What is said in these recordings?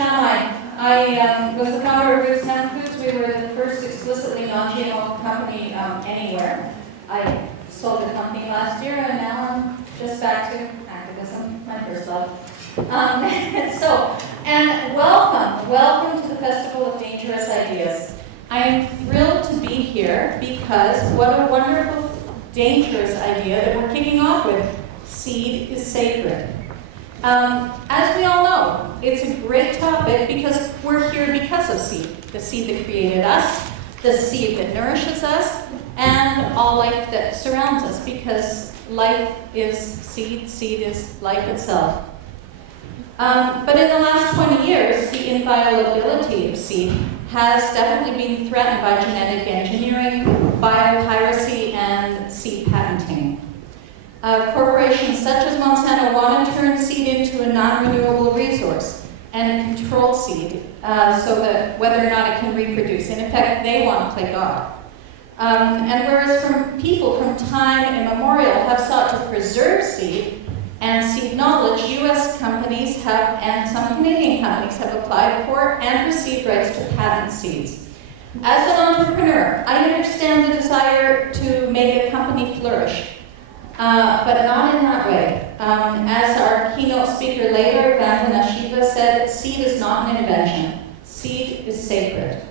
Shamai. I was the founder of Ruth. We were the first explicitly non-GMO company anywhere. I sold the company last year, and now I'm just back to activism, my first love. And welcome to the Festival of Dangerous Ideas. I am thrilled to be here because what a wonderful, dangerous idea that we're kicking off with. Seed is sacred. As we all know, it's a great topic because we're here because of seed. The seed that created us, the seed that nourishes us, and all life that surrounds us, because life is seed, seed is life itself. But in the last 20 years, the inviolability of seed has definitely been threatened by genetic engineering, biopiracy, and seed patenting. Corporations such as Monsanto want to turn seed into a non-renewable resource and control seed so that whether or not it can reproduce. In effect, they want to play God. And whereas people from time immemorial have sought to preserve seed and seed knowledge, U.S. companies have, and some Canadian companies have applied for and received rights to patent seeds. As an entrepreneur, I understand the desire to make a company flourish. But not in that way. As our keynote speaker later, Vandana Shiva, said, seed is not an invention. Seed is sacred.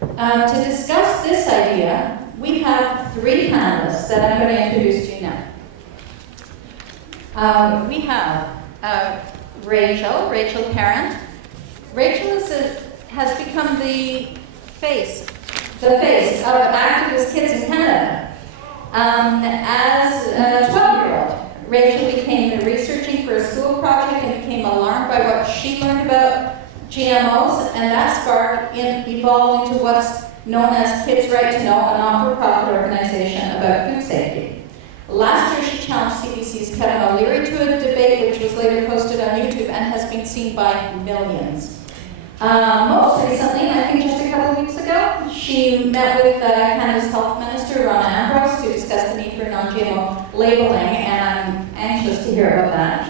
To discuss this idea, we have three panelists that I'm going to introduce to you now. We have Rachel Parent. Rachel has become the face of activist kids in Canada. As a 12-year-old, Rachel became researching for a school project and became alarmed by what she learned about GMOs, and that sparked evolved into what's known as Kids' Right to Know, a not-for-profit organization about food safety. Last year, she challenged CBC's Kevin O'Leary to a debate which was later posted on YouTube and has been seen by millions. Most recently, I think just a couple of weeks ago, she met with Canada's Health Minister, Rona Ambrose, to discuss the need for non-GMO labeling, and I'm anxious to hear about that.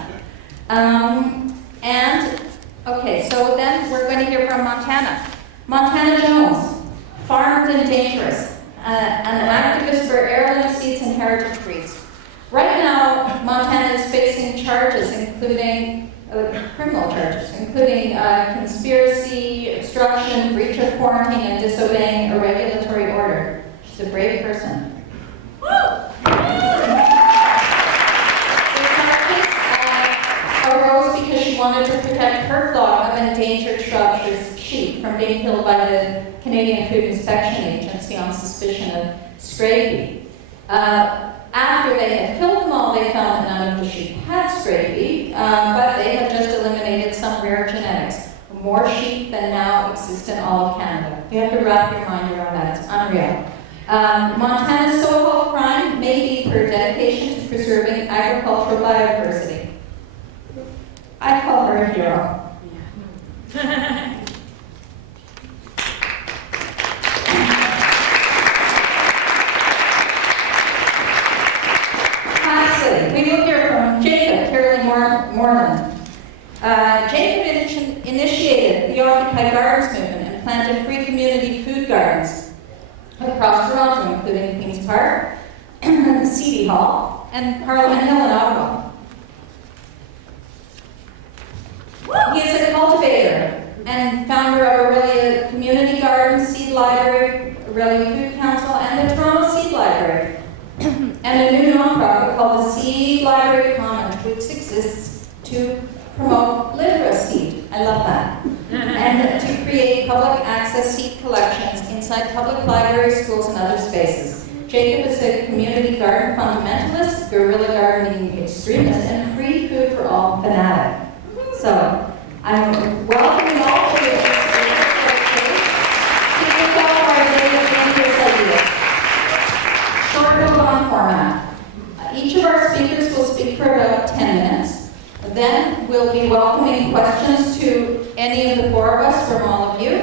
Okay, so then we're going to hear from Montana. Montana Jones, farmed and dangerous, an activist for heirloom seeds and heritage breeds. Right now, Montana is facing charges, including criminal charges, including conspiracy, obstruction, breach of quarantine, and disobeying a regulatory order. She's a brave person. The charges arose because she wanted to protect her flock of endangered Shropshire's sheep from being killed by the Canadian Food Inspection Agency on suspicion of scrappy. After they had killed them all, they found that none of the sheep had scrappy, but they had just eliminated some rare genetics. More sheep than now exist in all of Canada. You have to wrap your mind around that. It's unreal. Montana's so-called crime may be her dedication to preserving agricultural biodiversity. I call her a hero. We will hear from Jacob, Keary-Moreland. Jacob initiated the Occupy Gardens movement and planted free community food gardens across Toronto, including Queen's Park, City Hall, and Parliament Hill in Ottawa. He is a cultivator and founder of Aurelia Community Garden, Seed Library, Aurelia Food Council, and the Toronto Seed Library, and a new nonprofit called the Seed Library Commons, which exists to promote literacy. I love that. And to create public access seed collections inside public libraries, schools, and other spaces. Jacob is a community garden fundamentalist, guerrilla gardening extremist, and free food for all fanatic. So, I'm welcoming all of you to kick off our day of dangerous ideas. Short build on format. Each of our speakers will speak for about 10 minutes. Then we'll be welcoming questions to any of the four of us from all of you.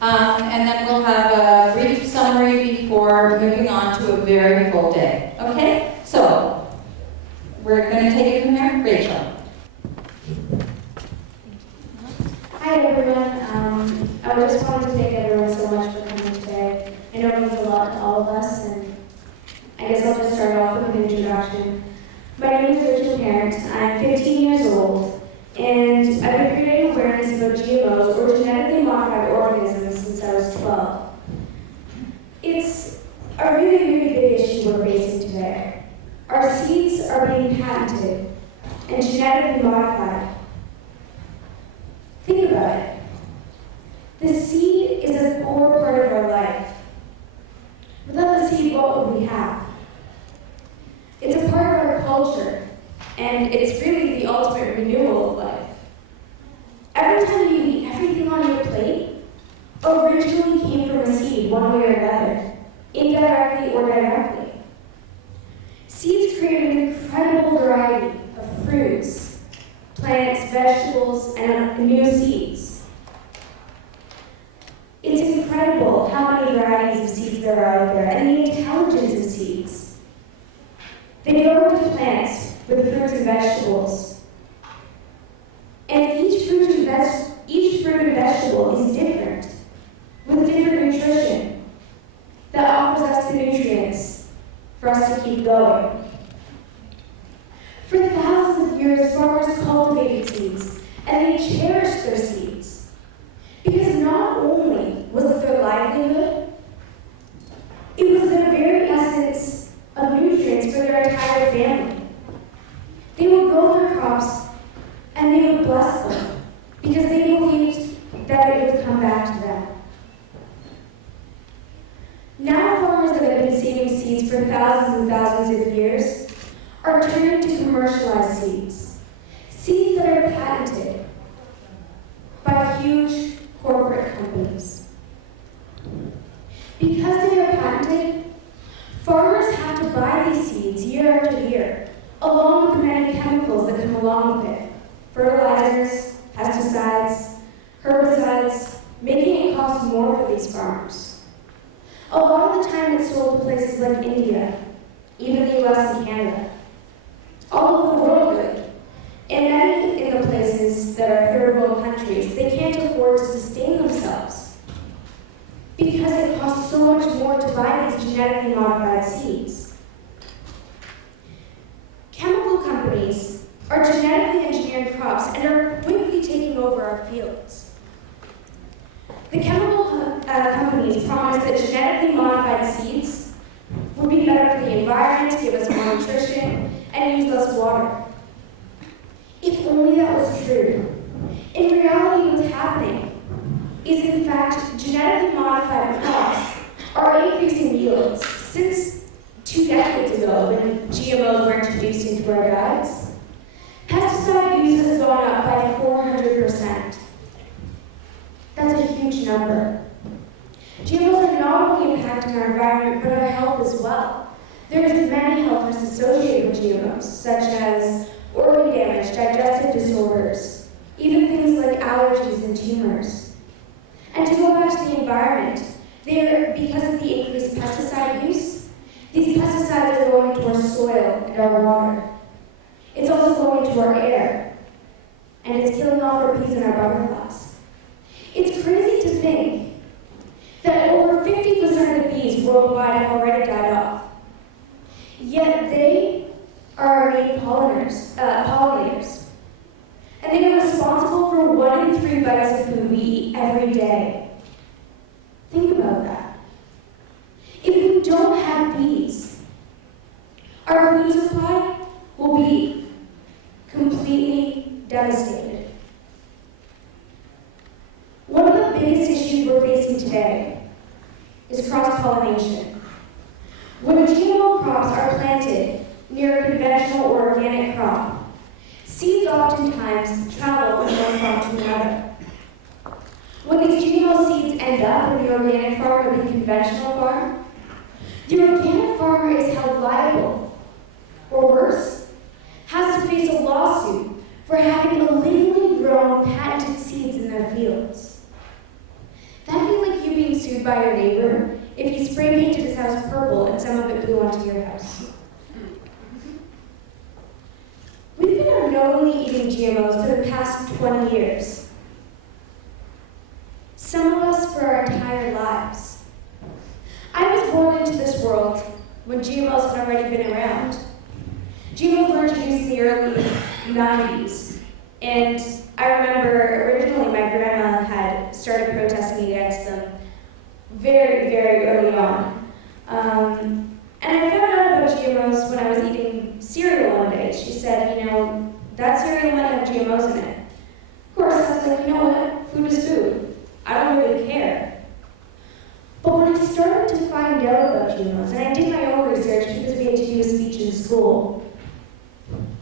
And then we'll have a brief summary before moving on to a very full day. Okay? So, we're going to take it from there. Rachel. Hi everyone. I just wanted to thank everyone so much for coming today. I know it means a lot to all of us, and I guess I'll just start off with an introduction. My name is Rachel Parent. I'm 15 years old, and I've been creating awareness about GMOs, or genetically modified organisms, since I was 12. It's a really, really big issue we're facing today. Our seeds are being patented and genetically modified. Think about it. The seed is a core part of our life. Without the seed, what would we have? It's a part of our culture, and it's really the ultimate renewal of life. Every time you eat, everything on your plate originally came from a seed, one way or another, indirectly or directly. Seeds create an incredible variety of fruits, plants, vegetables, and new seeds. It's incredible how many varieties of seeds there are out there, and the intelligence of seeds. They grow into plants with fruits and vegetables. And each fruit and vegetable is different, with different nutrition, that offers us the nutrients for us to keep going. For thousands of years, farmers cultivated seeds, and they cherished their seeds. Because not only was it their livelihood, it was their very essence of nutrients for their entire family. They would grow their crops, and they would bless them, because they believed that it would come back to them. Now farmers that have been saving seeds for thousands and thousands of years are turning to commercialized seeds. Seeds that are patented by huge corporate companies. Because they are patented, farmers have to buy these seeds year after year, along with the many chemicals that come along with it. Fertilizers, pesticides, herbicides, making it cost more for these farmers. A lot of the time it's sold to places like India, even the US and Canada. All over the world, really. And many in the places that are third world countries, they can't afford to sustain themselves because it costs so much more to buy these genetically modified seeds. Chemical companies are genetically engineering crops and are quickly taking over our fields. The chemical companies promise that genetically modified seeds would be better for the environment, give us more nutrition, and use less water. If only that was true. In reality, what's happening is, in fact, genetically modified crops are increasing yields. Since 2 decades ago, when GMOs were introduced into our diets, pesticide use has gone up by 400%. That's a huge number. GMOs are not only impacting our environment, but our health as well. There is many health risks associated with GMOs, such as organ damage, digestive disorders, even things like allergies and tumors. And to go back to the environment, because of the increased pesticide use, these pesticides are going into our soil and our water. It's also going into our air, and it's killing off our bees and our butterflies. It's crazy to think that over 50% of the bees worldwide have already died off. Yet they are our main pollinators. And they are responsible for 1 in 3 bites of food we eat every day. Think about that. If we don't have bees, our food supply will be completely devastated. One of the biggest issues we're facing today is cross-pollination. When GMO crops are planted near a conventional or organic crop, seeds oftentimes travel from one farm to another. When these GMO seeds end up in the organic farm or the conventional farm, the organic farmer is held liable, or worse, has to face a lawsuit for having illegally grown patented seeds in their fields. That'd be like you being sued by your neighbor if you spray painted his house purple and some of it blew onto your house. We've been unknowingly eating GMOs for the past 20 years. Some of us for our entire lives. I was born into this world when GMOs had already been around. GMOs were introduced in the early 90s, and I remember originally my grandma had started protesting against them very, very early on. And I found out about GMOs when I was eating cereal one day. She said, you know, that cereal might have GMOs in it. Of course, I was like, you know what? Food is food. I don't really care. But when I started to find out about GMOs, and I did my own research because we had to do a speech in school,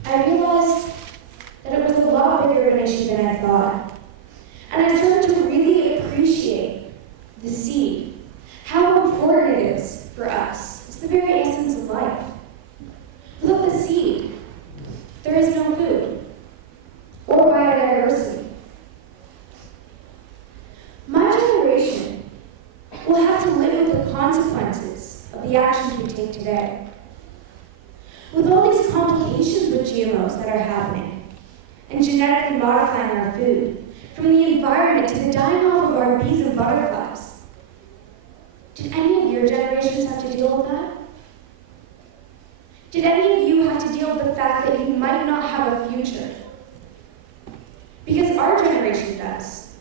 I realized that it was a lot bigger of an issue than I thought. And I started to really appreciate the seed, how important it is for us. It's the very essence of life. Without the seed, there is no food or biodiversity. My generation will have to live with the consequences of the actions we take today. With all these complications with GMOs that are happening and genetically modifying our food, from the environment to the dying off of our bees and butterflies, did any of your generations have to deal with that? Did any of you have to deal with the fact that you might not have a future? Because our generation does.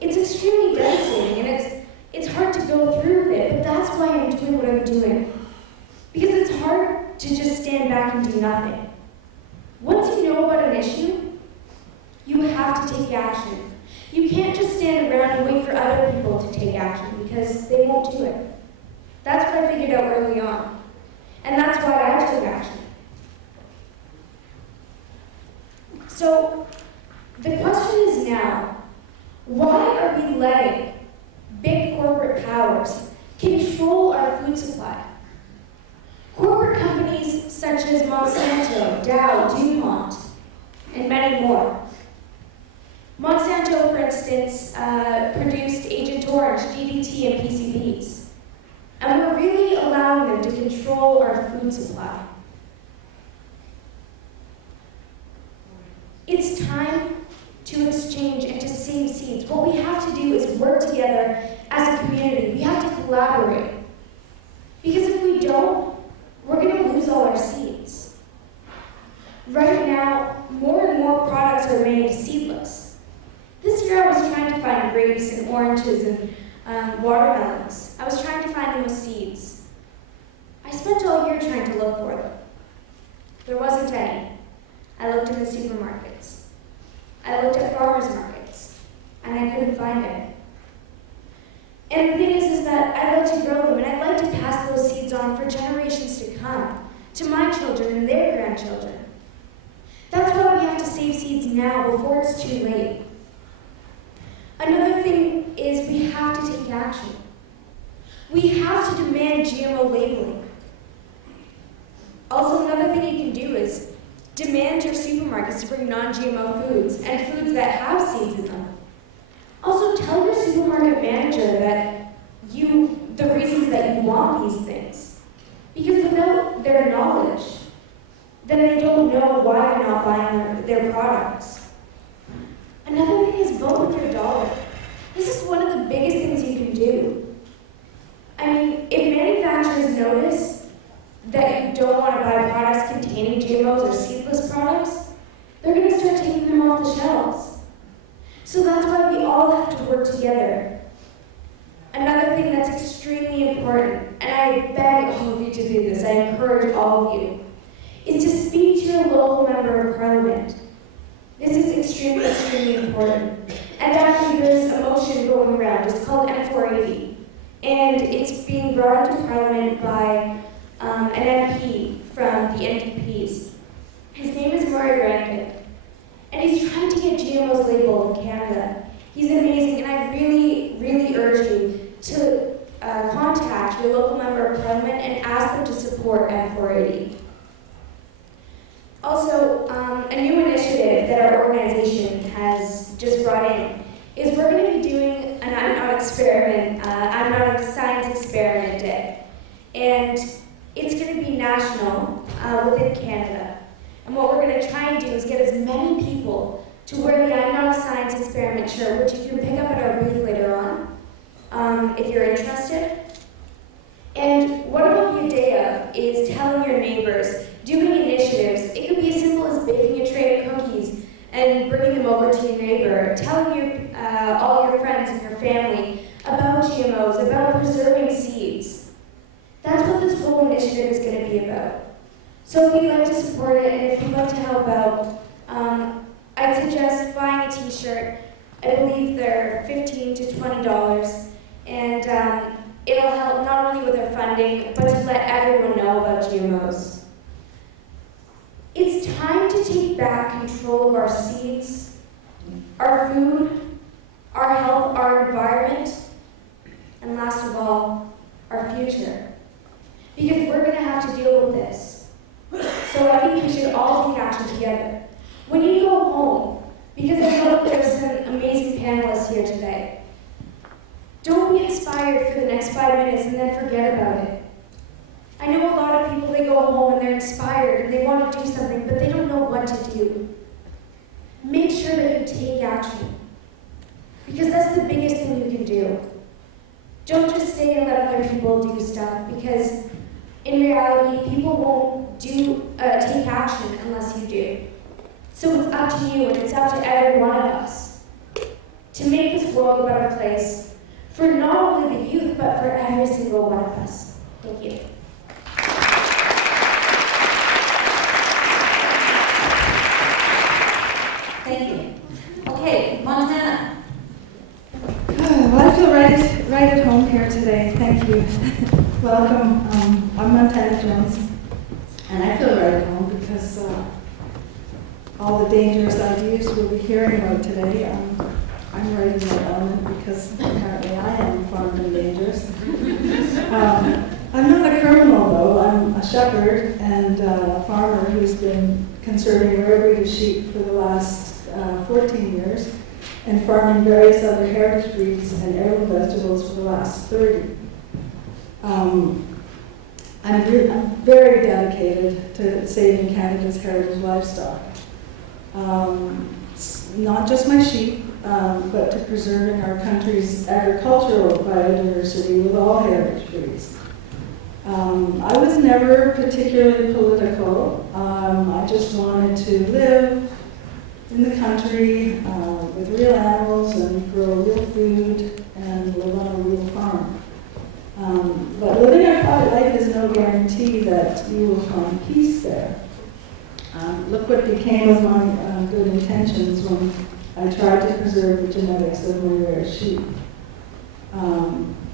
It's extremely devastating, and it's hard to go through with it, but that's why I'm doing what I'm doing. Because it's hard to just stand back and do nothing. Once you know about an issue, you have to take action. You can't just stand around and wait for other people to take action, because they won't do it. That's what I figured out early on. And that's why I took action. So, the question is now, why are we letting big corporate powers control our food supply? Corporate companies such as Monsanto, Dow, DuPont, and many more. Monsanto, for instance, produced Agent Orange, DDT, and PCBs. And we're really allowing them to control our food supply. It's time to exchange and to save seeds. What we have to do is work together as a community. We have to collaborate. Because if we don't, we're going to lose all our seeds. Right now, more and more products are made seedless. This year I was trying to find grapes and oranges and watermelons. I was trying to find them with seeds. I spent all year trying to look for them. There wasn't any. I looked in the supermarkets. I looked at farmers markets, and I couldn't find it. And the thing is that I'd like to grow them, and I'd like to pass those seeds on for generations to come, to my children and their grandchildren. That's why we have to save seeds now, before it's too late. Another thing is we have to take action. We have to demand GMO labeling. Also, another thing you can do is demand your supermarkets to bring non-GMO foods and foods that have seeds in them. Also, tell your supermarket manager that the reasons that you want these things. Because without their knowledge, then they don't know why you're not buying their products. Another thing is vote with your dollar. This is one of the biggest things you can do. I mean, if manufacturers notice that you don't want to buy products containing GMOs or seedless products, they're going to start taking them off the shelves. So that's why we all have to work together. Another thing that's extremely important, and I beg all of you to do this, I encourage all of you, is to speak to your local member of parliament. This is extremely, extremely important. And actually there's a motion going around, it's called M480, and it's being brought to parliament by an MP from the NDPs. His name is Murray Rankin, and he's trying to get GMOs labeled in Canada. He's amazing, and I really, really urge you to contact your local member of parliament and ask them to support M480. Also, a new initiative that our organization has just brought in is we're going to be doing an I'm Not Science Experiment Day. And it's going to be national within Canada. And what we're going to try and do is get as many people to wear the I'm Not a Science Experiment shirt, which you can pick up at our booth later on, if you're interested. And what it will be a day of is telling your neighbors, doing initiatives. It could be as simple as baking a tray of cookies and bringing them over to your neighbor, telling all your friends and your family about GMOs, about preserving seeds. That's what this whole initiative is going to be about. So if you'd like to support it and if you'd like to help out, I'd suggest buying a t-shirt. I believe they're $15 to $20, and it'll help not only with our funding, but to let everyone know about GMOs. It's time to take back control of our seeds, our food, our health, our environment, and last of all, our future. Because we're going to have to deal with this. So I think we should all take action together. When you go home, because I know there's some amazing panelists here today, don't be inspired for the next 5 minutes and then forget about it. I know a lot of people, they go home and they're inspired and they want to do something, but they don't know what to do. Make sure that you take action, because that's the biggest thing you can do. Don't just stay and let other people do stuff, because in reality, people won't take action unless you do. So it's up to you, and it's up to every one of us to make this world a better place for not only the youth, but for every single one of us. Thank you. Thank you. Okay, Montana. Well, I feel right at home here today. Thank you. Welcome. I'm Montana Jones, and I feel right at home because all the dangerous ideas we'll be hearing about today, I'm right in my element because apparently I am farmed and dangerous. I'm not a criminal though. I'm a shepherd and a farmer who's been conserving rare breed sheep for the last 14 years and farming various other heritage breeds and heirloom vegetables for the last 30. I'm very dedicated to saving Canada's heritage livestock. Not just my sheep, but to preserving our country's agricultural biodiversity with all heritage breeds. I was never particularly political. I just wanted to live in the country with real animals and grow real food and live on a real farm. But living a quiet life is no guarantee that you will find peace there. Look what became of my good intentions when I tried to preserve the genetics of my rare sheep.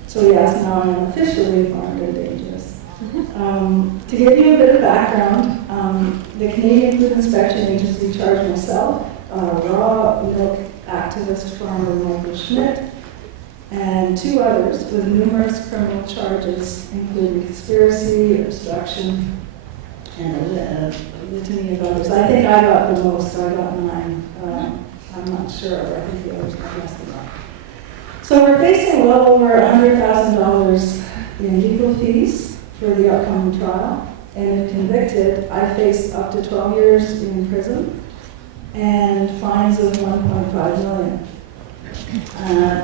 So yes, now I'm officially farmed and dangerous. To give you a bit of background, the Canadian Food Inspection Agency charged myself, raw milk activist farmer Michael Schmidt, and 2 others with numerous criminal charges, including conspiracy, obstruction, and a litany of others. I think I got the most. I got 9. I'm not sure. I think the others got less than that. So we're facing well over $100,000 in legal fees for the upcoming trial. And if convicted, I face up to 12 years in prison. and fines of 1.5 million.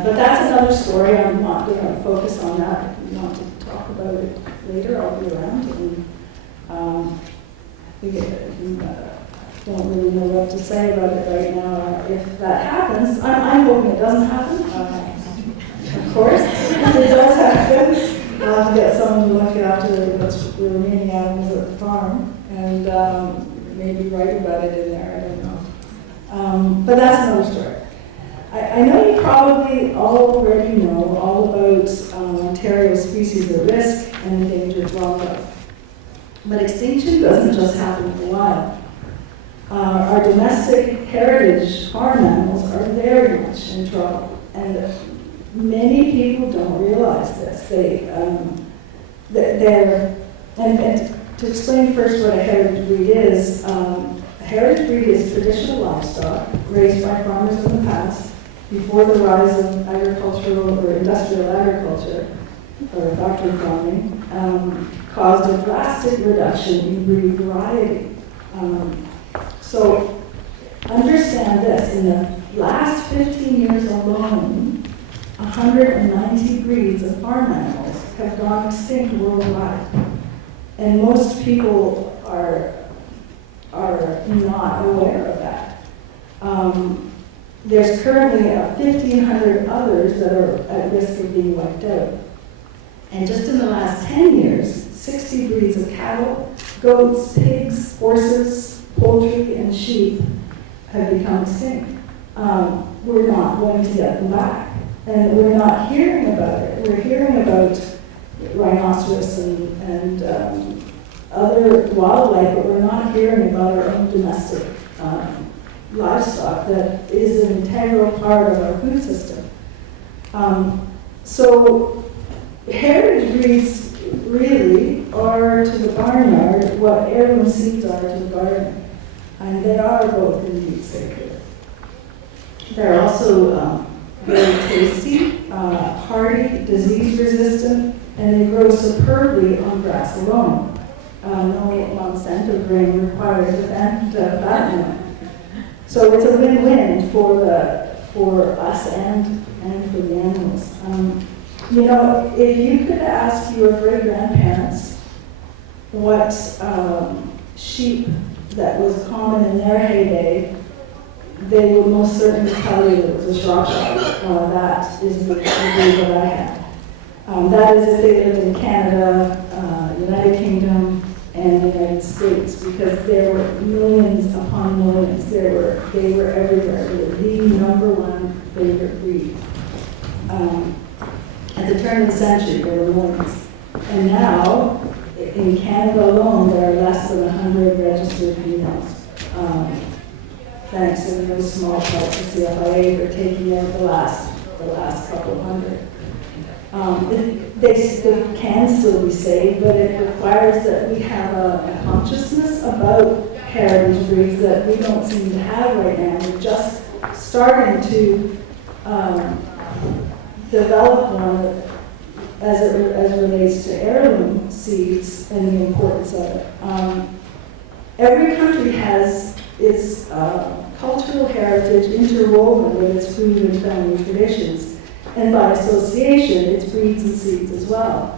But that's another story. I'm not going to focus on that. If you want to talk about it later, I'll be around. And don't really know what to say about it right now. If that happens, I'm hoping it doesn't happen. Of course, if it does happen, I'll have to get someone to look after the remaining animals at the farm and maybe write about it in there. I don't know. But that's another story. I know you probably already know all about Ontario's species at risk and endangered wildlife. But extinction doesn't just happen in the wild. Our domestic heritage farm animals are very much in trouble, and many people don't realize this. And to explain first what a heritage breed is, a heritage breed is traditional livestock raised by farmers in the past before the rise of agricultural or industrial agriculture or factory farming caused a drastic reduction in breed variety. So understand this, in the last 15 years alone, 190 breeds of farm animals have gone extinct worldwide. And most people are not aware of that. There's currently 1,500 others that are at risk of being wiped out. And just in the last 10 years, 60 breeds of cattle, goats, pigs, horses, poultry, and sheep have become extinct. We're not going to get them back. And we're not hearing about it. We're hearing about rhinoceros and other wildlife, but we're not hearing about our own domestic livestock that is an integral part of our food system. So heritage breeds really are to the barnyard what heirloom seeds are to the garden. And they are both indeed sacred. They're also very tasty, hardy, disease-resistant, and they grow superbly on grass alone. No Monsanto grain required and fattening. So it's a win-win for us and for the animals. You know, if you could ask your great-grandparents what sheep that was common in their heyday, they would most certainly tell you it was a Shropshire. That is the breed that I had. That is if they lived in Canada, United Kingdom, and the United States, because there were millions upon millions. They were everywhere. They were the #1 favorite breed. At the turn of the century, there were millions. And now, in Canada alone, there are less than 100 registered females. Thanks to no small part of CFIA for taking out the last couple hundred. They can still be saved, but it requires that we have a consciousness about heritage breeds that we don't seem to have right now. We're just starting to develop one as it relates to heirloom seeds and the importance of it. Every country has its cultural heritage interwoven with its food and family traditions, and by association, its breeds and seeds as well.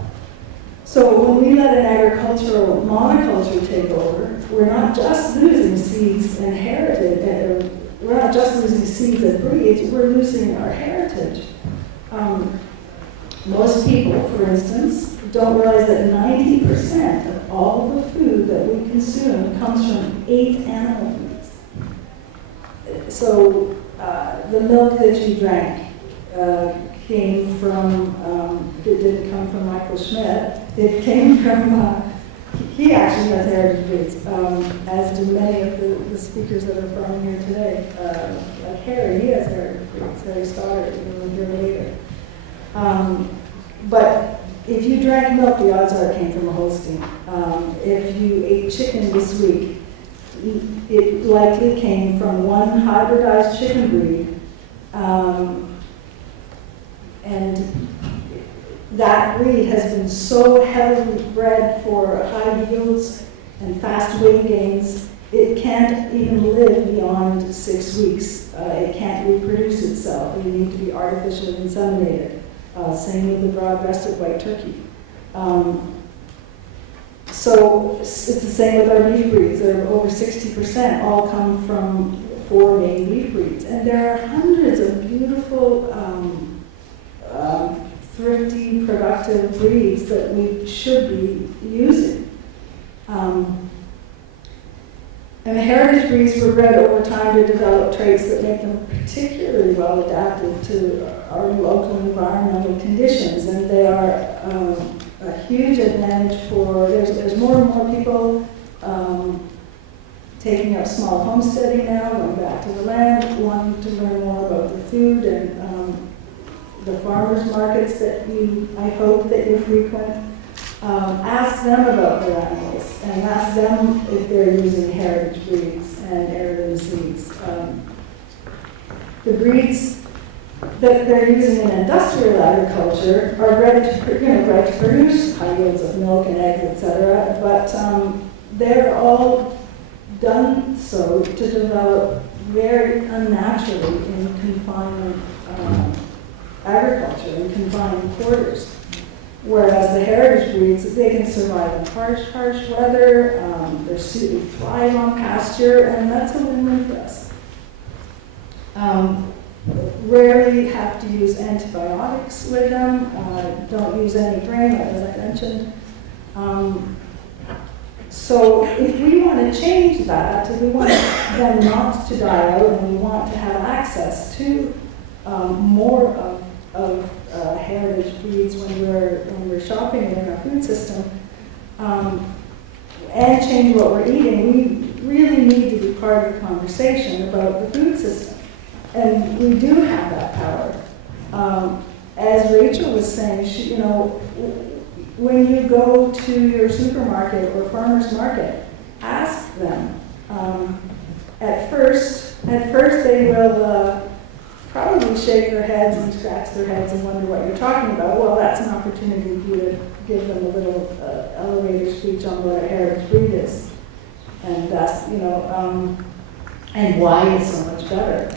So when we let an agricultural monoculture take over, we're not just losing seeds and heritage, we're not just losing seeds and breeds, we're losing our heritage. Most people, for instance, don't realize that 90% of all the food that we consume comes from 8 animal meats. So the milk that you drank came from, it didn't come from Michael Schmidt, it came from, he actually has heritage breeds, as do many of the speakers that are from here today. Like Harry, he has heritage breeds, Harry Stoddard, we'll hear later. But if you drank milk, the odds are it came from a Holstein. If you ate chicken this week, it likely came from one hybridized chicken breed. And that breed has been so heavily bred for high yields and fast weight gains it can't even live beyond 6 weeks. It can't reproduce itself. It needs to be artificially inseminated. Same with the broad-breasted white turkey. So it's the same with our beef breeds. They're over 60% all come from 4 main beef breeds. And there are hundreds of beautiful, thrifty, productive breeds that we should be using. And the heritage breeds were bred over time to develop traits that make them particularly well adapted to our local environmental conditions. And they are a huge advantage for, there's more and more people taking up small homesteading now, going back to the land, wanting to learn more about the food and the farmers markets that I hope that you frequent. Ask them about their animals and ask them if they're using heritage breeds and heirloom seeds. The breeds that they're using in industrial agriculture are bred to produce high yields of milk and eggs, etc. But they're all done so to develop very unnaturally in confined agriculture, in confined quarters. Whereas the heritage breeds, they can survive in harsh weather, they thrive on pasture, and that's a win-win for us. Rarely have to use antibiotics with them, don't use any grain, as I mentioned. So if we want to change that, if we want them not to die out, and we want to have access to more of heritage breeds when we're shopping in our food system, and change what we're eating, we really need to be part of the conversation about the food system. And we do have that power. As Rachel was saying, when you go to your supermarket or farmer's market, ask them. At first they will probably shake their heads and scratch their heads and wonder what you're talking about. Well, that's an opportunity for you to give them a little elevator speech on what a heritage breed is, and that's and why it's so much better.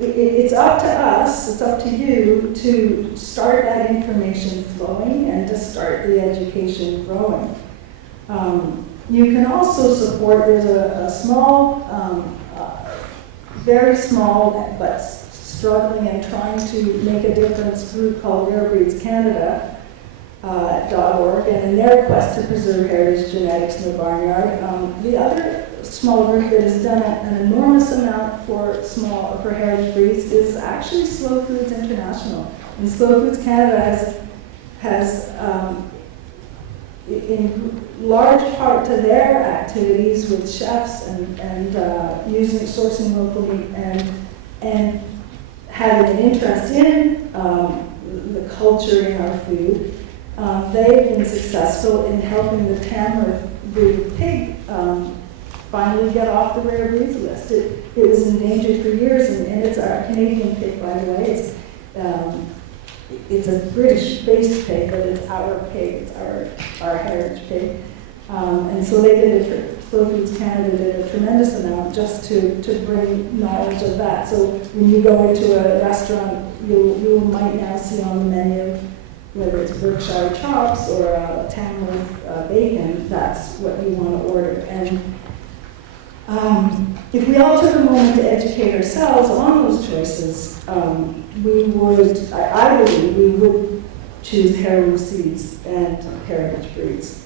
It's up to us, it's up to you to start that information flowing and to start the education growing. You can also support, there's a small, very small but struggling and trying to make a difference group called RareBreedsCanada.org, and in their quest to preserve heritage genetics in the barnyard. The other small group that has done an enormous amount for heritage breeds is actually Slow Foods International. And Slow Foods Canada has in large part to their activities with chefs and sourcing local meat and having an interest in the culture in our food. They've been successful in helping the Tamworth breed of pig finally get off the rare breeds list. It was endangered for years, and it's our Canadian pig, by the way. It's a British-based pig, but it's our pig. It's our heritage pig. And so Slow Foods Canada did a tremendous amount just to bring knowledge of that. So when you go into a restaurant, you might now see on the menu, whether it's Berkshire chops or Tamworth bacon, that's what you want to order. And if we all took a moment to educate ourselves on those choices, I believe we would choose heirloom seeds and heritage breeds.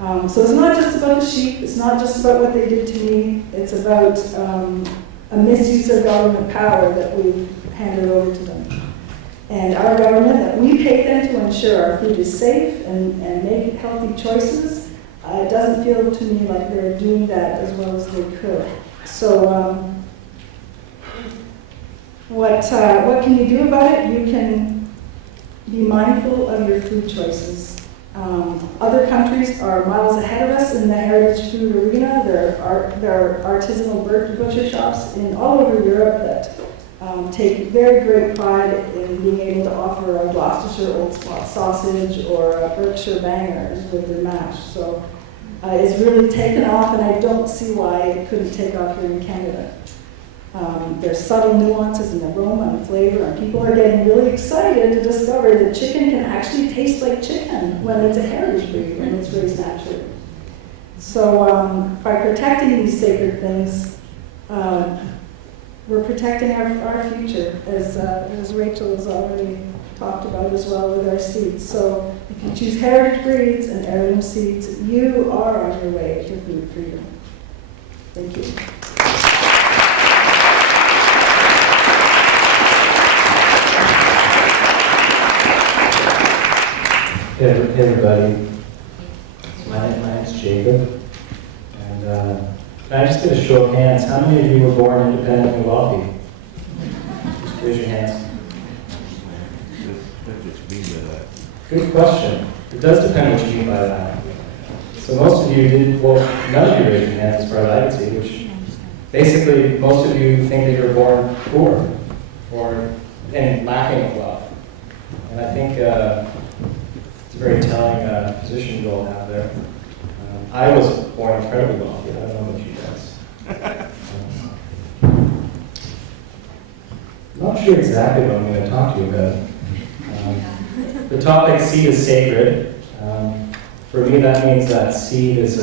So it's not just about the sheep, it's not just about what they did to me, it's about a misuse of government power that we've handed over to them. And our government, that we pay them to ensure our food is safe and make healthy choices, it doesn't feel to me like they're doing that as well as they could. So what can you do about it? You can be mindful of your food choices. Other countries are miles ahead of us in the heritage food arena. There are artisanal butcher shops all over Europe that take very great pride in being able to offer a Gloucestershire Old Spot sausage or a Berkshire Bangers with their mash. So it's really taken off, and I don't see why it couldn't take off here in Canada. There's subtle nuances in aroma and flavor, and people are getting really excited to discover that chicken can actually taste like chicken when it's a heritage breed, when it's raised naturally. So by protecting these sacred things, we're protecting our future, as Rachel has already talked about as well with our seeds. So if you choose heritage breeds and heirloom seeds, you are on your way to food freedom. Thank you. Hey everybody, my name's Jacob, and can I just get a show of hands? How many of you were born independently wealthy? Just raise your hands. Good question. It does depend what you mean by that. So most of you didn't, well, none of you raised your hands as far as I can see, which basically most of you think that you were born poor and lacking of wealth. And I think it's a very telling position you all have there. I was born incredibly wealthy. I don't know about you guys. I'm not sure exactly what I'm going to talk to you about. The topic seed is sacred. For me, that means that seed is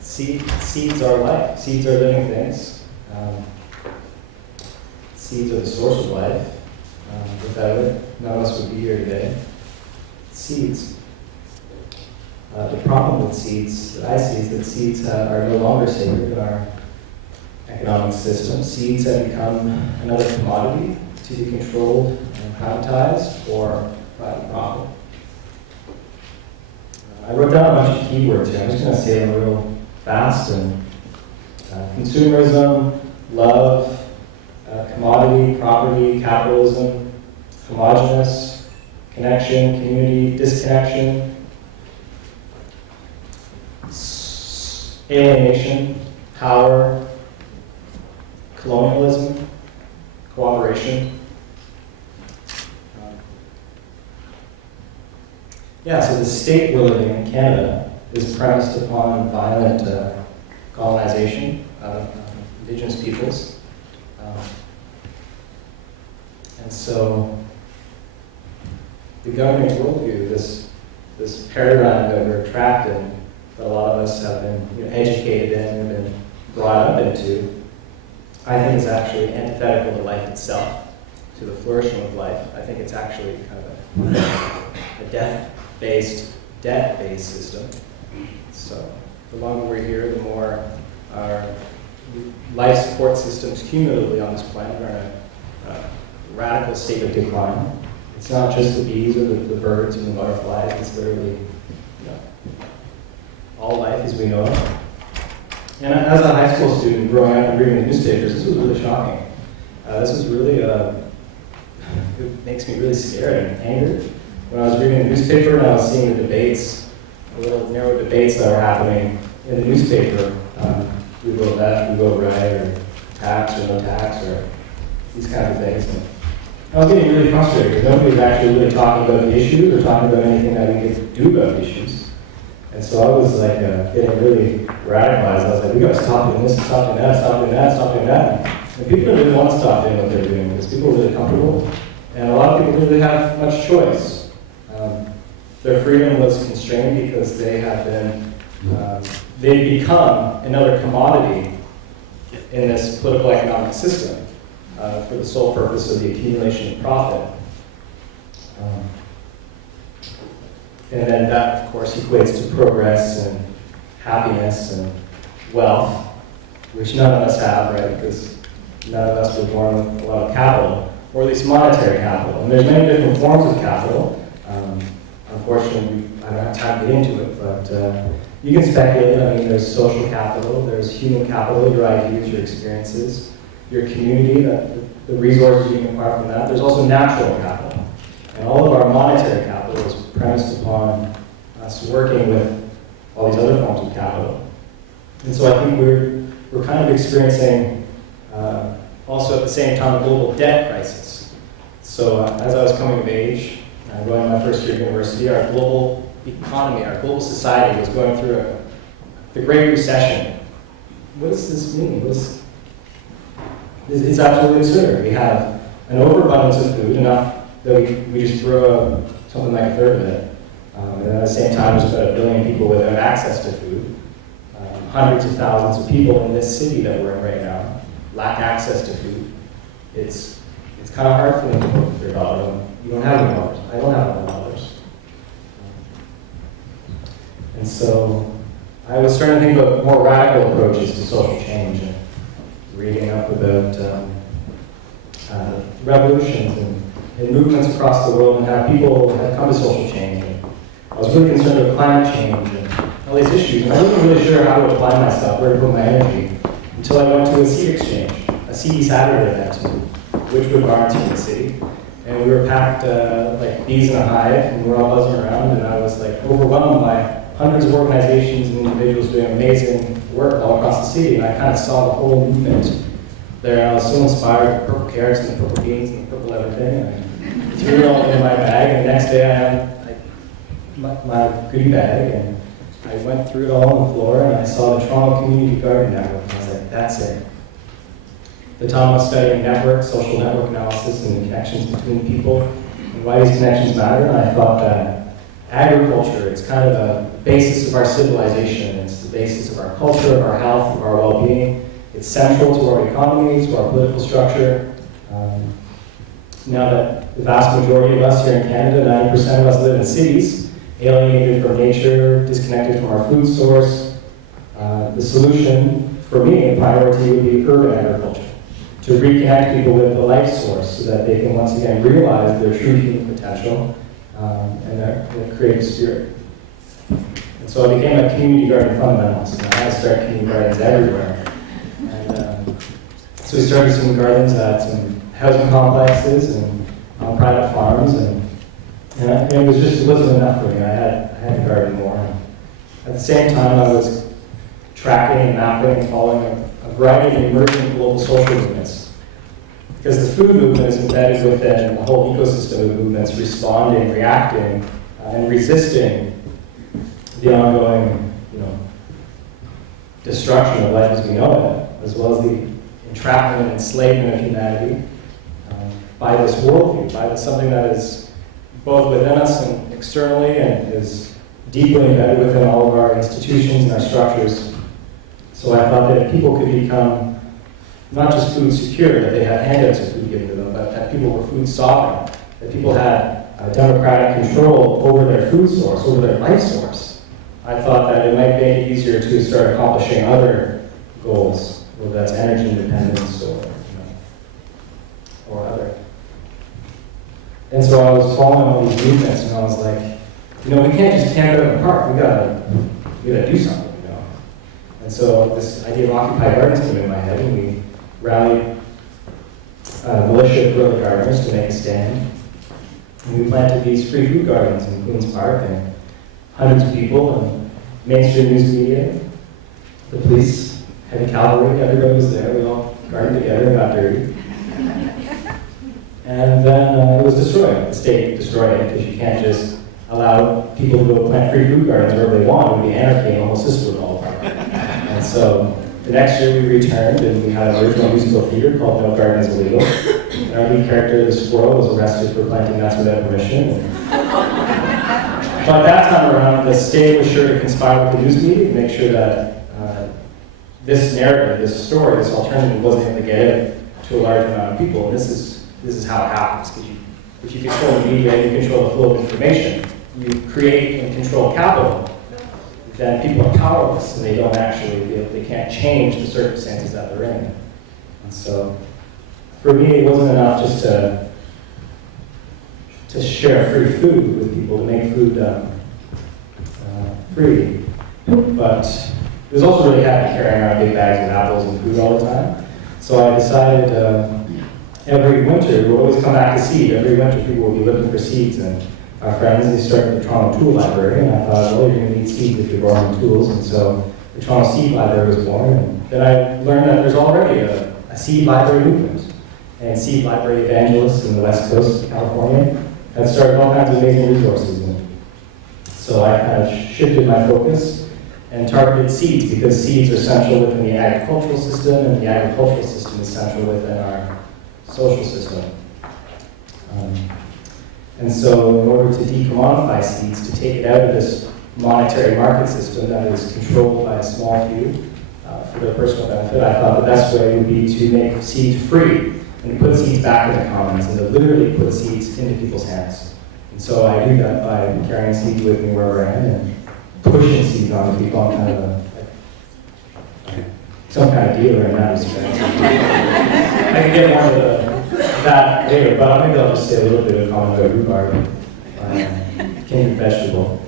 seeds are life. Seeds are living things. Seeds are the source of life. Without it, none of us would be here today. Seeds. The problem with seeds that I see is that seeds are no longer sacred in our economic system. Seeds have become another commodity to be controlled and privatized for private profit. I wrote down a bunch of keywords here. I'm just going to say them real fast. And consumerism, love, commodity, property, capitalism, homogenous, connection, community, disconnection, alienation, power, colonialism, cooperation. So the state we're living in, Canada, is premised upon violent colonization of Indigenous peoples. And so the governing worldview, this paradigm that we're trapped in, that a lot of us have been educated in and been brought up into, I think is actually antithetical to life itself, to the flourishing of life. I think it's actually kind of a death-based system. So the longer we're here, the more our life support systems cumulatively on this planet are in a radical state of decline. It's not just the bees or the birds and the butterflies, it's literally all life as we know it. And as a high school student growing up and reading the newspapers, this was really shocking. This was really, it makes me really scared and angered. When I was reading the newspaper and I was seeing the debates, the little narrow debates that were happening in the newspaper, we go left, we go right, or tax or no tax, or these kinds of things. And I was getting really frustrated because nobody was actually really talking about the issues or talking about anything that we could do about the issues. And so I was like getting really radicalized. I was like, we got to stop doing this, stop doing that, stop doing that, stop doing that. And people didn't really want to stop doing what they're doing because people are really comfortable. And a lot of people didn't really have much choice. Their freedom was constrained because they have been, they've become another commodity in this political economic system for the sole purpose of the accumulation of profit. And then that, of course, equates to progress and happiness and wealth, which none of us have, right? Because none of us were born with a lot of capital, or at least monetary capital. And there's many different forms of capital. Unfortunately, I don't have time to get into it, but you can speculate. I mean, there's social capital, there's human capital, your ideas, your experiences, your community, the resources you can acquire from that. There's also natural capital. And all of our monetary capital is premised upon us working with all these other forms of capital. And so I think we're kind of experiencing also at the same time a global debt crisis. So as I was coming of age, going to my first year of university, our global economy, our global society was going through the Great Recession. What does this mean? It's absolutely absurd. We have an overabundance of food, enough that we just throw something like a third of it. And at the same time, there's about 1 billion people without access to food. Hundreds of thousands of people in this city that we're in right now lack access to food. It's kind of hard for them to vote with their dollar. You don't have any dollars. I don't have any dollars. And so I was starting to think about more radical approaches to social change, and reading up about revolutions and movements across the world and how people have come to social change. And I was really concerned with climate change and all these issues, and I wasn't really sure how to apply myself, where to put my energy, until I went to a seed exchange, a seedy Saturday event, which would volunteer in the city. And we were packed like bees in a hive, and we were all buzzing around, and I was like overwhelmed by hundreds of organizations and individuals doing amazing work all across the city, and I kind of saw the whole movement there. And I was so inspired, the purple carrots and the purple beans and the purple everything, and I threw it all in my bag, and the next day I had my goodie bag, and I went through it all on the floor, and I saw the Toronto Community Garden Network, and I was like, that's it. At the time I was studying social network analysis and the connections between people and why these connections matter, and I thought that agriculture, it's kind of the basis of our civilization, it's the basis of our culture, of our health, of our well-being. It's central to our economy, to our political structure. Now that the vast majority of us here in Canada, 90% of us live in cities, alienated from nature, disconnected from our food source, the solution for me, a priority, would be urban agriculture, to reconnect people with the life source so that they can once again realize their true human potential and their creative spirit. And so I became a community garden fundamentalist, and I had to start community gardens everywhere. And so we started some gardens at some housing complexes and on private farms, and it wasn't enough for me. I had to garden more. At the same time, I was tracking and mapping and following a variety of emerging global social movements. Because the food movement is embedded within the whole ecosystem of movements, responding, reacting, and resisting the ongoing, destruction of life as we know it, as well as the entrapment and enslavement of humanity by this worldview, by something that is both within us and externally, and is deeply embedded within all of our institutions and our structures. So I thought that if people could become not just food secure, that they had handouts of food given to them, but that people were food sovereign, that people had democratic control over their food source, over their life source. I thought that it might make it easier to start accomplishing other goals, whether that's energy independence or other. And so I was following all these movements, and I was like, we can't just camp out in the park. We gotta do something. And so this idea of occupied gardens came in my head, and we rallied a militia of guerrilla gardeners to make a stand. And we planted these free food gardens in Queen's Park, and hundreds of people, and mainstream news media, the police, heavy cavalry, everybody was there. We all gardened together and got dirty. And then it was destroyed. The state destroyed it, because you can't just allow people to go plant free food gardens wherever they want. It would be anarchy, and almost this would fall apart. And so the next year we returned, and we had an original musical theater called No Garden is Illegal. And our lead character, the squirrel, was arrested for planting nuts without permission. But that time around, the state was sure to conspire with the news media to make sure that this narrative, this story, this alternative wasn't able to get it to a large amount of people. And this is how it happens. Because if you control the media, you control the flow of information. You create and control capital. Then people are powerless, and they can't change the circumstances that they're in. And so, for me, it wasn't enough just to share free food with people, to make food free. But it was also really happy carrying around big bags of apples and food all the time. So I decided every winter, we'll always come back to seed. Every winter, people will be looking for seeds. And our friends, they started the Toronto Tool Library, and I thought, well, you're going to need seeds if you're growing tools. And so the Toronto Seed Library was born. And then I learned that there's already a seed library movement. And seed library evangelists in the West Coast of California have started all kinds of amazing resources. And so I kind of shifted my focus and targeted seeds, because seeds are central within the agricultural system, and the agricultural system is central within our social system. And so in order to decommodify seeds, to take it out of this monetary market system that is controlled by a small few for their personal benefit, I thought the best way would be to make seeds free and to put seeds back in the commons and to literally put seeds into people's hands. And so I do that by carrying seeds with me wherever I am and pushing seeds on people. I'm kind of some kind of dealer in that respect. I can get more into that later, but maybe I'll just say a little bit of comment about rhubarb, king vegetable.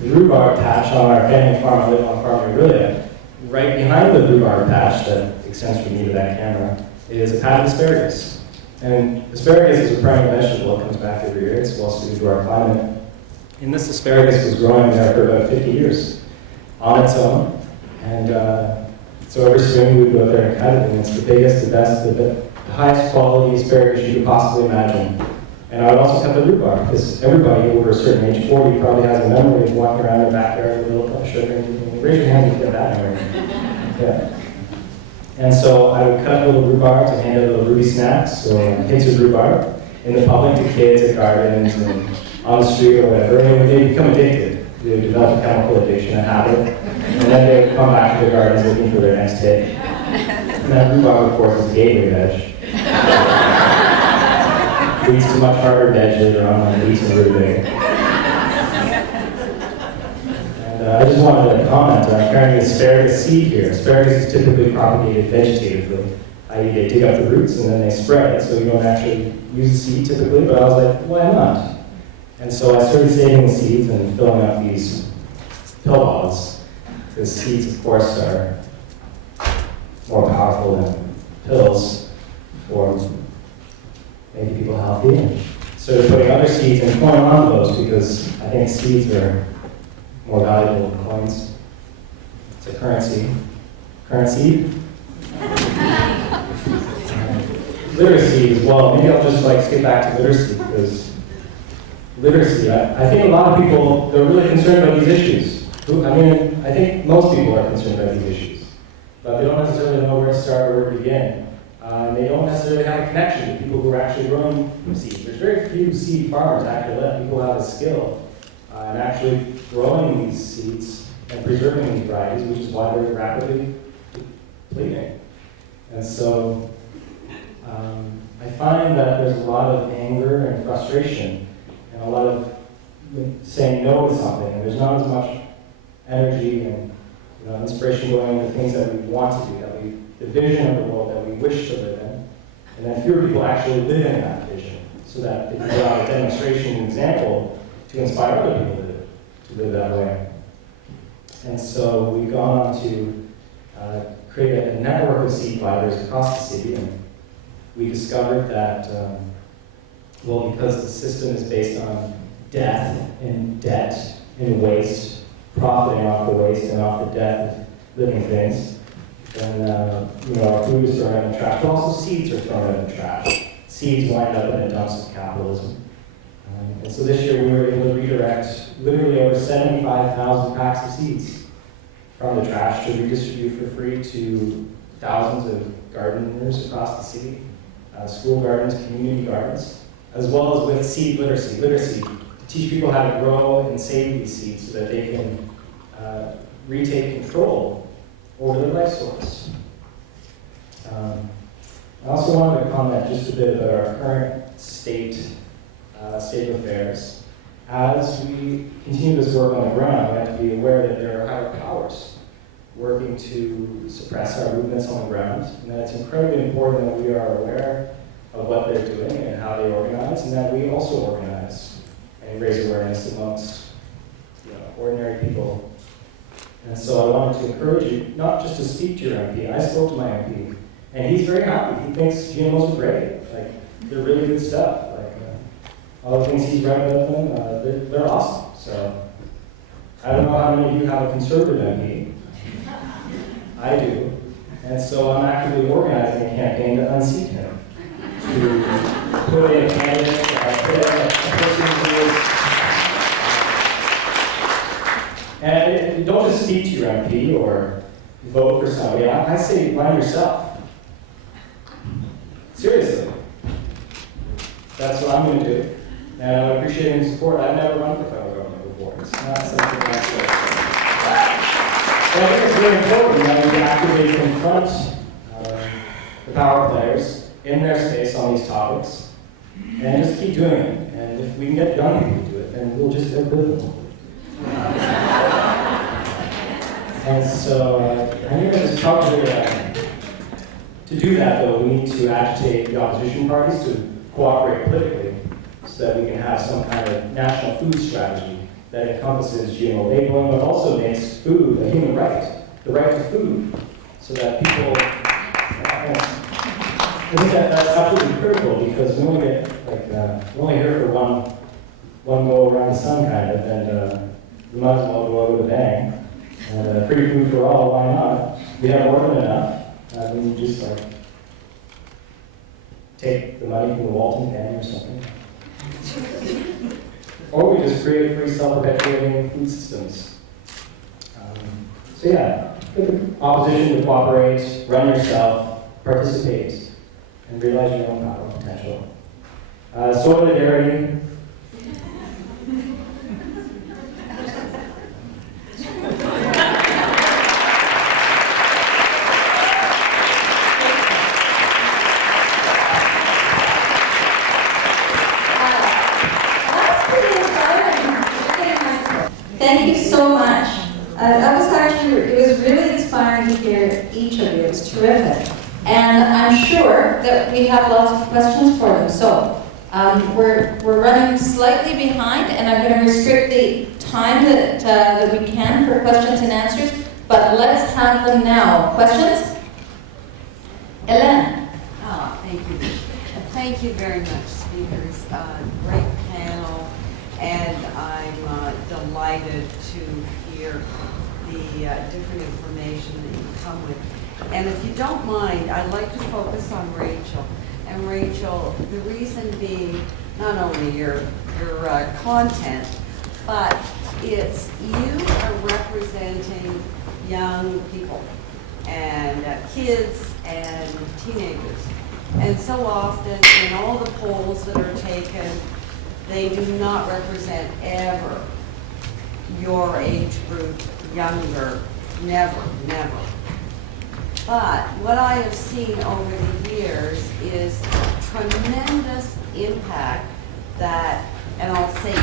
The rhubarb patch on our family farm, I live on Farm Aurelia, right behind the rhubarb patch that extends from me to that camera is a patch of asparagus. And asparagus is a perennial vegetable. It comes back every year. It's well suited to our climate. And this asparagus was growing there for about 50 years on its own. And so every spring we would go there and cut it, and it's the biggest, the best, the highest quality asparagus you could possibly imagine. And I would also cut the rhubarb, because everybody over a certain age, 40, probably has a memory of walking around their backyard with a little cup of sugar. And raise your hand if you get that memory. Yeah. And so I would cut little rhubarb to hand out little ruby snacks or hints of rhubarb in the public to kids at gardens and on the street or whatever. And they become addicted. They would develop a chemical addiction, a habit. And then they would come back to the gardens looking for their next hit. And that rhubarb, of course, is a gateway veg. Leads to much harder veg later on, like wheat and rhubarb. I just wanted to comment on carrying the asparagus seed here. Asparagus is typically propagated vegetatively, i.e. they dig up the roots and then they spread it, so you don't actually use the seed typically, but I was like, why not? And so I started saving the seeds and filling up these pill bottles, because seeds, of course, are more powerful than pills for making people healthy. And started putting other seeds and coin on those, because I think seeds are more valuable than coins. It's a currency. Currency. Literacy as well. Maybe I'll just skip back to literacy, because literacy, I think a lot of people, they're really concerned about these issues. I think most people are concerned about these issues, but they don't necessarily know where to start or where to begin. And they don't necessarily have a connection to people who are actually growing seeds. There's very few seed farmers actually let people have a skill in actually growing these seeds and preserving these varieties, which is why they're rapidly depleting. And so I find that there's a lot of anger and frustration and a lot of saying no to something, and there's not as much energy and inspiration going into things that we want to do, the vision of the world that we wish to live in, and then fewer people actually live in that vision, so that they can provide a demonstration and example to inspire other people to live that way. And so we've gone on to create a network of seed libraries across the city, and we discovered that, because the system is based on death and debt and waste, profiting off the waste and off the death of living things, then our food is thrown out in the trash, but also seeds are thrown out in the trash. Seeds wind up in the dumps of capitalism. And so this year we were able to redirect literally over 75,000 packs of seeds from the trash to redistribute for free to thousands of gardeners across the city, school gardens, community gardens, as well as with seed literacy. Literacy, to teach people how to grow and save these seeds so that they can retake control over their life source. I also wanted to comment just a bit about our current state of affairs. As we continue this work on the ground, we have to be aware that there are higher powers working to suppress our movements on the ground, and that it's incredibly important that we are aware of what they're doing and how they organize, and that we also organize and raise awareness amongst ordinary people. And so I wanted to encourage you not just to speak to your MP. I spoke to my MP, and he's very happy. He thinks GMOs are great. They're really good stuff. All the things he's read about them, they're awesome. So I don't know how many of you have a conservative MP. I do. And so I'm actively organizing a campaign to unseat him, to put in a candidate, put in a person who is. And don't just speak to your MP or vote for somebody. I say run yourself. Seriously. That's what I'm going to do. And I appreciate any support. I've never run for federal government before. It's not something that's I think it's really important that we actively confront the power players in their space on these topics and just keep doing it. And if we can get young people to do it, then we'll just get good at them. And so I think that it's probably, to do that though, we need to agitate the opposition parties to cooperate politically so that we can have some kind of national food strategy that encompasses GMO labeling, but also makes food a human right, the right to food, so that people, I think that's absolutely critical because we only get, we're only here for one go around the sun kind of, and we might as well go out with a bang. And free food for all, why not? We have more than enough. We just take the money from the Walton family or something. Or we just create free self-perpetuating food systems. So yeah, get the opposition to cooperate, run yourself, participate, and realize your own power and potential. Solidarity. Thank you so much. That was actually, it was really inspiring to hear each of you. It was terrific. And I'm sure that we have lots of questions for them. So we're running slightly behind, and I'm going to restrict the time that we can for questions and answers, but let's have them now. Questions? Hélène. Oh, thank you. Thank you very much, speakers. Great panel, and I'm delighted to hear the different information that you come with. And if you don't mind, I'd like to focus on Rachel. And Rachel, the reason being not only your content, but it's you are representing young people and kids and teenagers. And so often in all the polls that are taken, they do not represent ever your age group, younger, never, never. But what I have seen over the years is tremendous impact that, and I'll say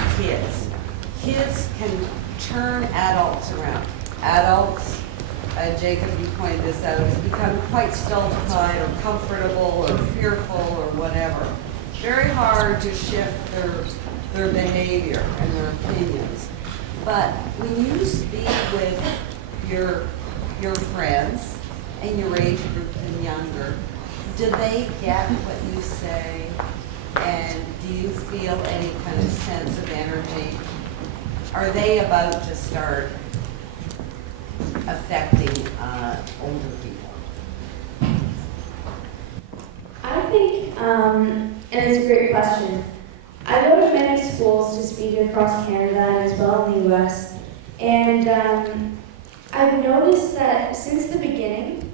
kids can turn adults around. Adults, Jacob, you pointed this out, become quite stultified or comfortable or fearful or whatever. Very hard to shift their behavior and their opinions. But when you speak with your friends and your age group and younger, do they get what you say? And do you feel any kind of sense of energy? Are they about to start affecting older people? I think, and it's a great question. I go to many schools to speak across Canada and as well in the US, and I've noticed that since the beginning,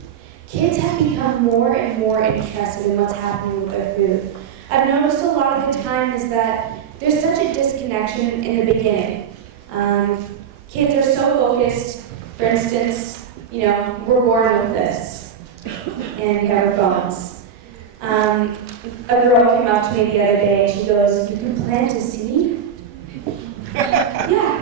kids have become more and more interested in what's happening with their food. I've noticed a lot of the time is that there's such a disconnection in the beginning. Kids are so focused, for instance, we're born with this, and we have our phones. A girl came up to me the other day and she goes, "You can plant a seed?" Yeah.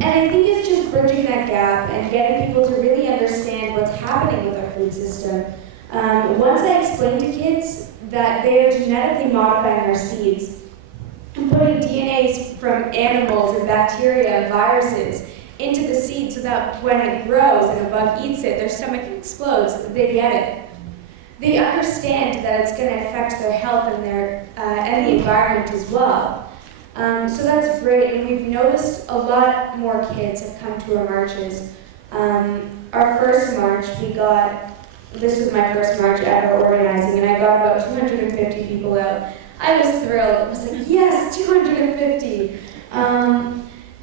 And I think it's just bridging that gap and getting people to really understand what's happening with our food system. Once I explain to kids that they are genetically modifying our seeds and putting DNAs from animals and bacteria and viruses into the seed so that when it grows and a bug eats it, their stomach explodes, they get it. They understand that it's going to affect their health and and the environment as well. So that's great, and we've noticed a lot more kids have come to our marches. our first march, this was my first march ever organizing, and I got about 250 people out. I was thrilled. I was like, yes, 250.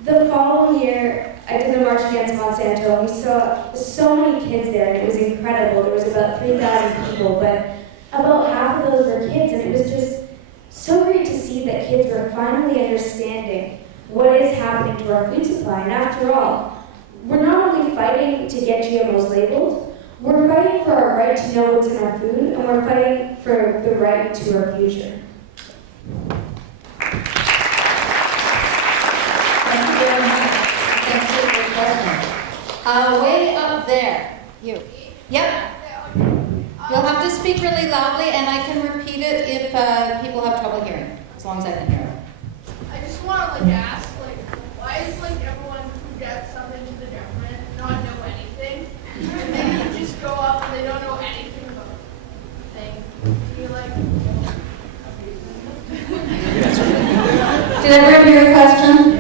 The following year, I did the march against Monsanto. We saw so many kids there, and it was incredible. There was about 3,000 people, but about half of those were kids, and it was just so great to see that kids were finally understanding what is happening to our food supply. And after all, we're not only fighting to get GMOs labeled, we're fighting for our right to know what's in our food, and we're fighting for the right to our future. Thank you very much. Thanks for your question. Way up there, you. Yep. You'll have to speak really loudly, and I can repeat it if people have trouble hearing, as long as I can hear it. I just want to ask, why is everyone who gets something to the government not know anything? And then you just go up and they don't know anything about things. Did everyone hear your question?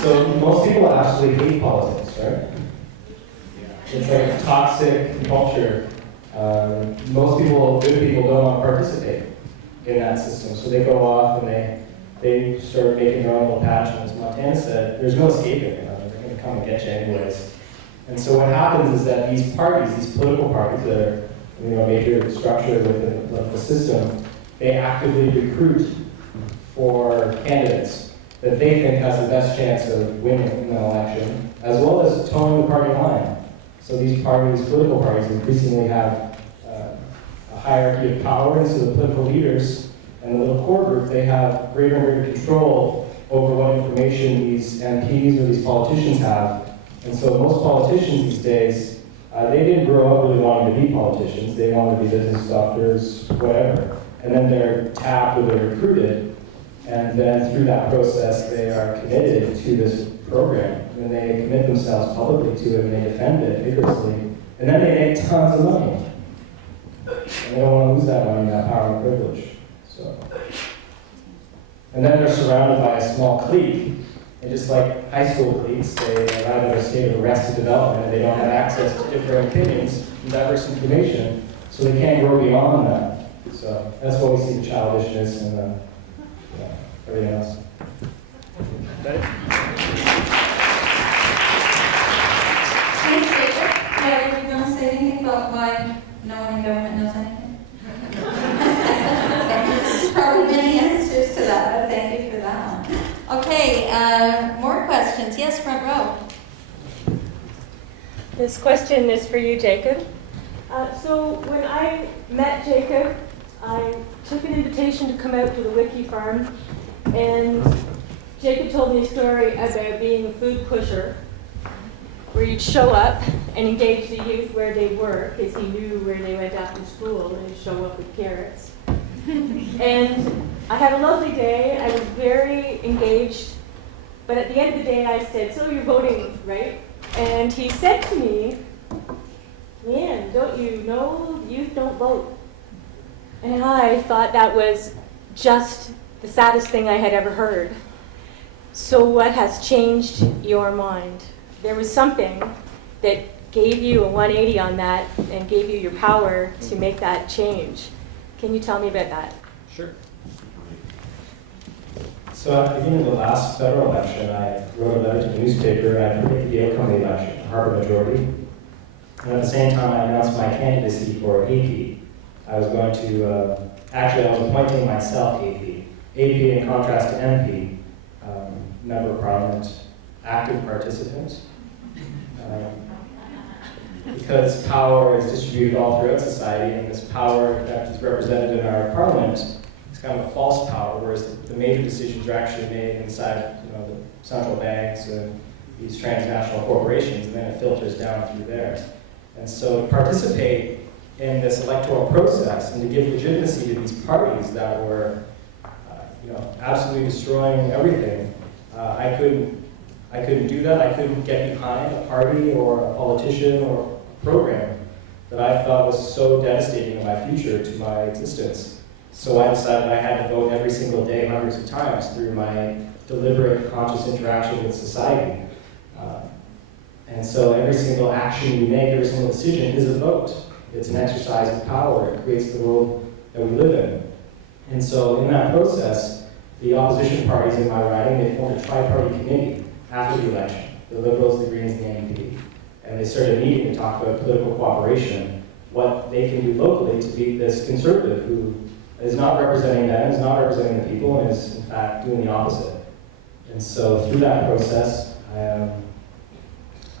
So most people absolutely hate politics, right? It's like a toxic culture. Most people, good people, don't want to participate in that system. So they go off and they start making their own little patch. And as Montana said, there's no escaping it. They're going to come and get you anyways. And so what happens is that these parties, these political parties that are a major structure within the system, they actively recruit for candidates that they think has the best chance of winning an election, as well as towing the party line. So these parties, political parties, increasingly have a hierarchy of power, and so the political leaders and the little core group, they have greater and greater control over what information these MPs or these politicians have. And so most politicians these days, they didn't grow up really wanting to be politicians. They wanted to be business doctors, whatever. And then they're tapped or they're recruited. And then through that process, they are committed to this program. And they commit themselves publicly to it and they defend it vigorously. And then they make tons of money. And they don't want to lose that money, that power and privilege. So. And then they're surrounded by a small clique. And just like high school cliques, they arrive at a state of arrested development and they don't have access to different opinions and diverse information, so they can't grow beyond that. So that's why we see the childishness and everything else. Thanks, Jacob. Are you going to say anything about why no one in government knows anything? There's probably many answers to that, but thank you for that one. Okay, more questions. Yes, front row. This question is for you, Jacob. So when I met Jacob, I took an invitation to come out to the Wiki farm, and Jacob told me a story about being a food pusher, where you'd show up and engage the youth where they were, because he knew where they went after school, and he'd show up with carrots. And I had a lovely day. I was very engaged. But at the end of the day, I said, so you're voting, right? And he said to me, Leanne, don't you know youth don't vote? And I thought that was just the saddest thing I had ever heard. So what has changed your mind? There was something that gave you a 180 on that and gave you your power to make that change. Can you tell me about that? Sure. So at the beginning of the last federal election, I wrote a letter to the newspaper and I predicted the outcome of the election, the Harvard majority. And at the same time, I announced my candidacy for AP. I was going to, actually I was appointing myself AP. AP in contrast to MP, member of parliament, active participant. Because power is distributed all throughout society, and this power that is represented in our parliament is kind of a false power, whereas the major decisions are actually made inside, the central banks and these transnational corporations, and then it filters down through there. And so to participate in this electoral process and to give legitimacy to these parties that were, absolutely destroying everything, I couldn't do that. I couldn't get behind a party or a politician or a program that I thought was so devastating in my future to my existence. So I decided I had to vote every single day, hundreds of times, through my deliberate, conscious interaction with society. And so every single action we make, every single decision is a vote. It's an exercise of power. It creates the world that we live in. And so in that process, the opposition parties in my riding, they formed a tri-party committee after the election, the Liberals, the Greens, and the NDP. And they started meeting to talk about political cooperation, what they can do locally to beat this Conservative who is not representing them, is not representing the people, and is in fact doing the opposite. And so through that process,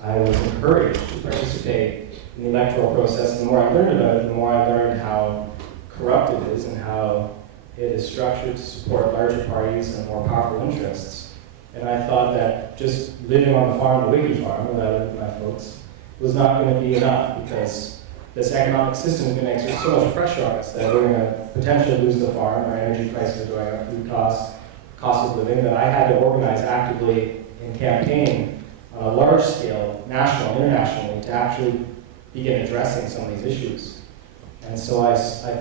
I was encouraged to participate in the electoral process. And the more I learned about it, the more I learned how corrupt it is and how it is structured to support larger parties and more powerful interests. And I thought that just living on the farm, the Wiggy farm, where I live with my folks, was not going to be enough, because this economic system is going to exert so much pressure on us that we're going to potentially lose the farm, our energy prices are going up, food costs, cost of living, that I had to organize actively and campaign on a large scale, national, internationally, to actually begin addressing some of these issues. And so I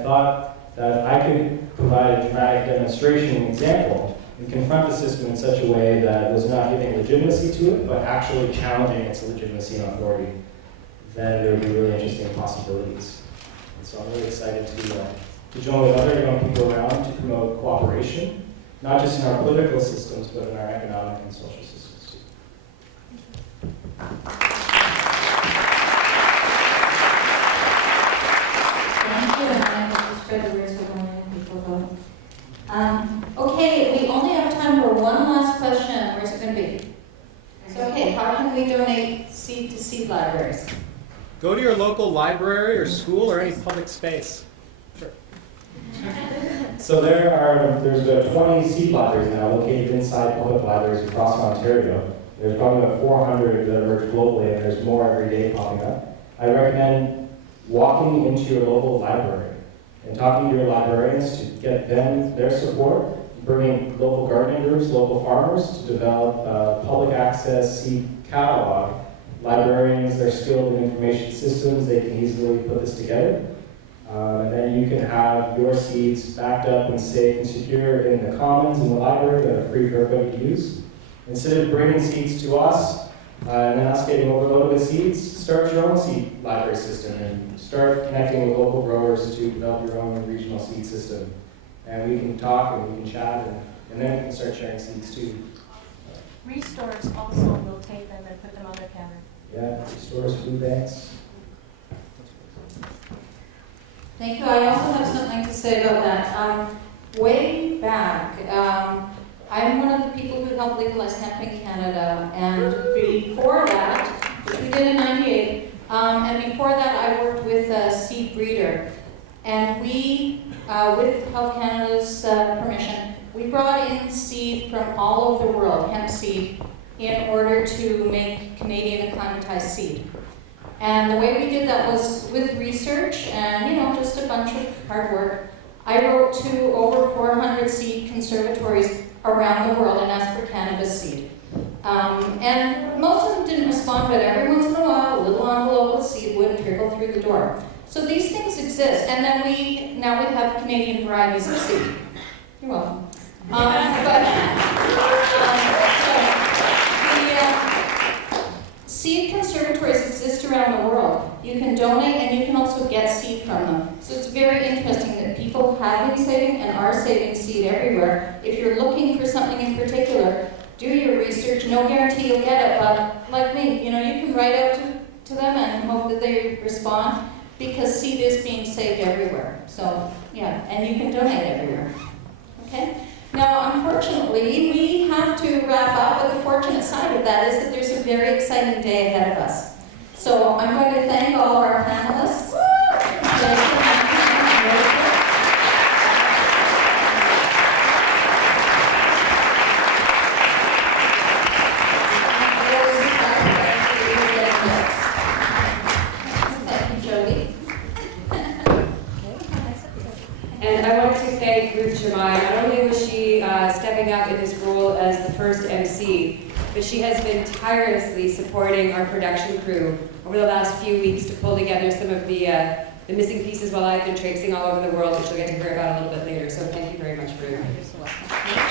thought that if I could provide a dramatic demonstration and example and confront the system in such a way that was not giving legitimacy to it, but actually challenging its legitimacy and authority, then there would be really interesting possibilities. And so I'm really excited to join with other young people around to promote cooperation, not just in our political systems, but in our economic and social systems too. Thank you, and I hope to spread the words for more people vote. Okay, we only have time for one last question. Where's it going to be? So, okay, how can we donate seed-to-seed libraries? Go to your local library or school or any public space. Sure. So there's 20 seed libraries now located inside public libraries across Ontario. There's probably about 400 that emerge globally, and there's more every day popping up. I recommend walking into your local library and talking to your librarians to get them their support, bringing local gardening groups, local farmers to develop a public access seed catalog. Librarians, they're skilled in information systems, they can easily put this together. And then you can have your seeds backed up and safe and secure in the commons in the library that are free for everybody to use. Instead of bringing seeds to us and then us getting overloaded with seeds, start your own seed library system and start connecting with local growers to develop your own regional seed system. And we can talk and we can chat, and then we can start sharing seeds too. Restores also will take them and put them on their counter. Yeah, stores, food banks. Thank you. I also have something to say about that. Way back, I'm one of the people who helped legalize hemp in Canada, and before that, which we did in '98, and before that I worked with a seed breeder. And we, with Health Canada's permission, we brought in seed from all over the world, hemp seed, in order to make Canadian acclimatized seed. And the way we did that was with research and, just a bunch of hard work. I wrote to over 400 seed conservatories around the world and asked for cannabis seed. And most of them didn't respond, but every once in a while, a little envelope with seed would trickle through the door. So these things exist, and then now we have Canadian varieties of seed. You're welcome. Seed conservatories exist around the world. You can donate and you can also get seed from them. So it's very interesting that people have been saving and are saving seed everywhere. If you're looking for something in particular, do your research. No guarantee you'll get it, but like me, you can write out to them and hope that they respond, because seed is being saved everywhere. So yeah, and you can donate everywhere. Okay? Now, unfortunately, we have to wrap up, but the fortunate side of that is that there's a very exciting day ahead of us. So I'm going to thank all of our panelists. Thank you, Jody. And I wanted to thank Ruth Shamai. Not only was she stepping up in this role as the first MC, but she has been tirelessly supporting our production crew over the last few weeks to pull together some of the missing pieces while I've been traipsing all over the world, which we'll get to hear about a little bit later. So thank you very much, Ruth. You're so welcome.